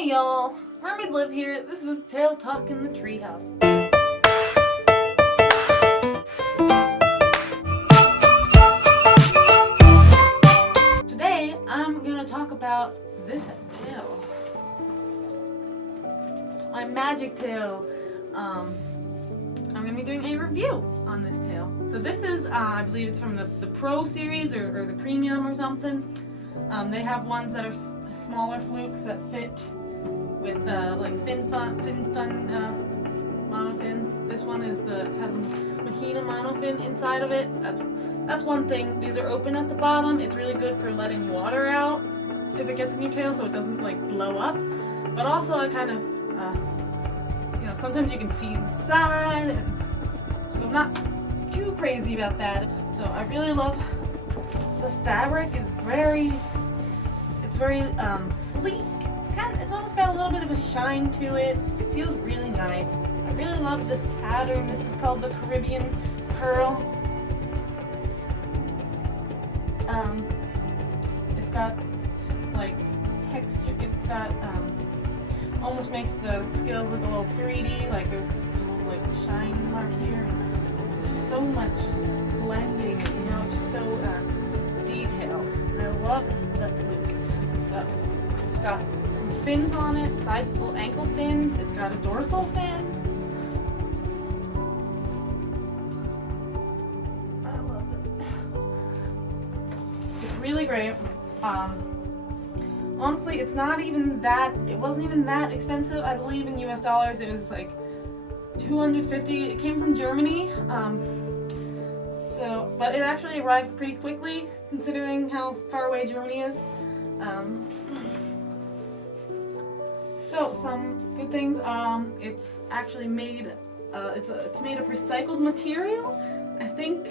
Hey y'all, mermaidliv here. This is Tail Talk in the Treehouse. Today I'm gonna talk about this tail, my Magictail. I'm gonna be doing a review on this tail. So this is, I believe it's from the Pro series or the Premium or something. They have ones that are smaller flukes that fit with like fin monofins. This one has a Mahina monofin inside of it. That's one thing. These are open at the bottom. It's really good for letting water out if it gets in your tail, so it doesn't like blow up. But also, I kind of sometimes you can see inside, and so I'm not too crazy about that. So I really love the fabric. It's very sleek. It's almost got a little bit of a shine to it. It feels really nice. I really love this pattern. This is called the Caribbean Pearl. It's got like texture. It's got almost makes the scales look a little 3D. Like there's a little like shine mark here. There's just so much blending. It's just so detailed. And I love that fluke. So it's got some fins on it, little ankle fins. It's got a dorsal fin. I love it. It's really great. Honestly, it wasn't even that expensive. I believe in US dollars it was like $250. It came from Germany. But it actually arrived pretty quickly considering how far away Germany is. So some good things. It's actually made. It's made of recycled material. I think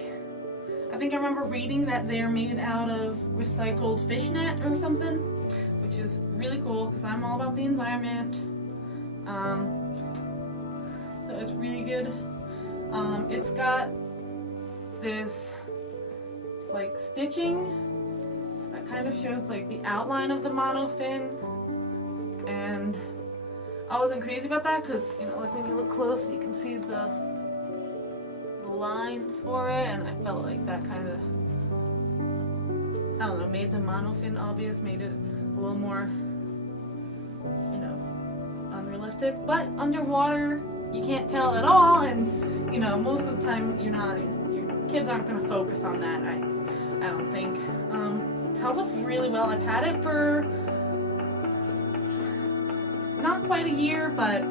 I remember reading that they're made out of recycled fishnet or something, which is really cool because I'm all about the environment. So it's really good. It's got this like stitching that kind of shows like the outline of the monofin, and I wasn't crazy about that because like when you look close you can see the lines for it, and I felt like that kind of, I don't know, made the monofin obvious, made it a little more unrealistic. But underwater you can't tell at all, and most of the time your kids aren't going to focus on that. I don't think. It's held up really well. I've had it for not quite a year, but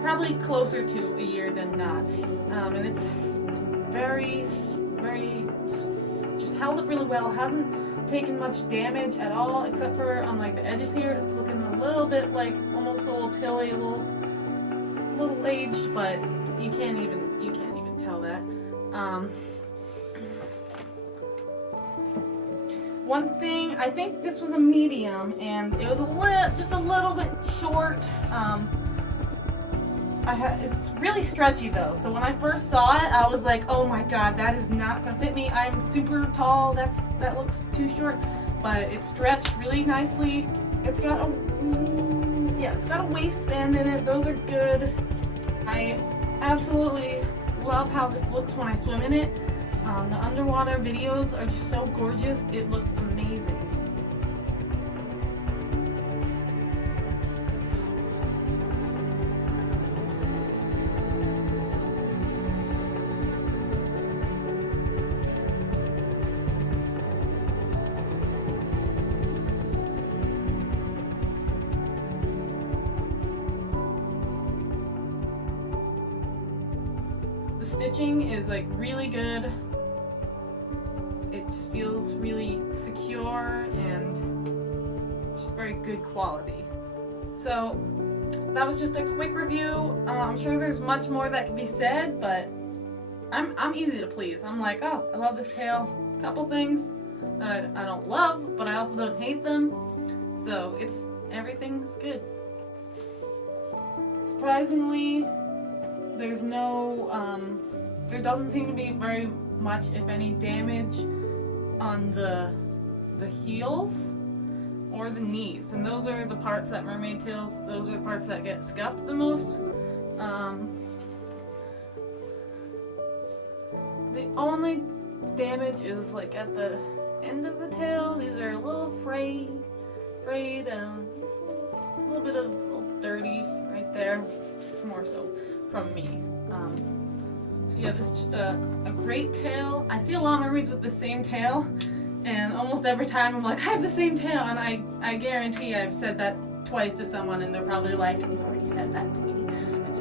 probably closer to a year than not. And it's very just held up really well. It hasn't taken much damage at all, except for on like the edges here. It's looking a little bit like almost a little pilly, a little aged, but you can't even tell that. One thing, I think this was a medium, and it was just a little bit short. It's really stretchy though, so when I first saw it, I was like, oh my god, that is not gonna fit me. I'm super tall. That looks too short, but it stretched really nicely. It's got a waistband in it. Those are good. I absolutely love how this looks when I swim in it. The underwater videos are just so gorgeous. It looks amazing. The stitching is like really good. It just feels really secure and just very good quality. So that was just a quick review. I'm sure there's much more that can be said, but I'm easy to please. I'm like, oh, I love this tail. A couple things that I don't love, but I also don't hate them. So everything's good. Surprisingly, there's no there doesn't seem to be very much, if any, damage on the heels. or the knees, and those are the parts that mermaid tails, those are the parts that get scuffed the most. The only damage is like at the end of the tail. These are a little frayed and a little bit of dirty right there. It's more so from me. So yeah, this is just a great tail. I see a lot of mermaids with the same tail, and almost every time I'm like, I have the same tail, and I guarantee I've said that twice to someone, and they're probably like, you already said that to me. It's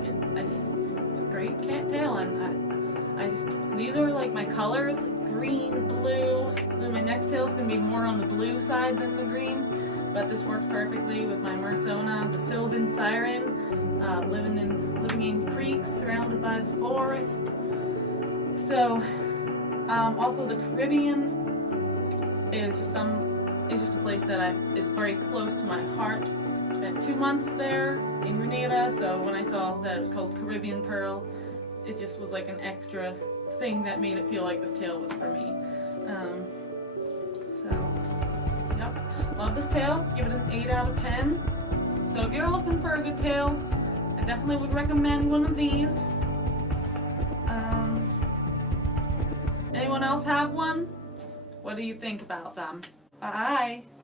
a great cat tail, and these are like my colors, green, blue. My next tail is going to be more on the blue side than the green, but this worked perfectly with my Mersona, the Sylvan Siren, living in creeks, surrounded by the forest. So, also the Caribbean is just a place that is very close to my heart. Spent 2 months there in Grenada, so when I saw that it was called Caribbean Pearl, it just was like an extra thing that made it feel like this tail was for me. Yep, love this tail. Give it an 8 out of 10. So if you're looking for a good tail, I definitely would recommend one of these. Anyone else have one? What do you think about them? Bye!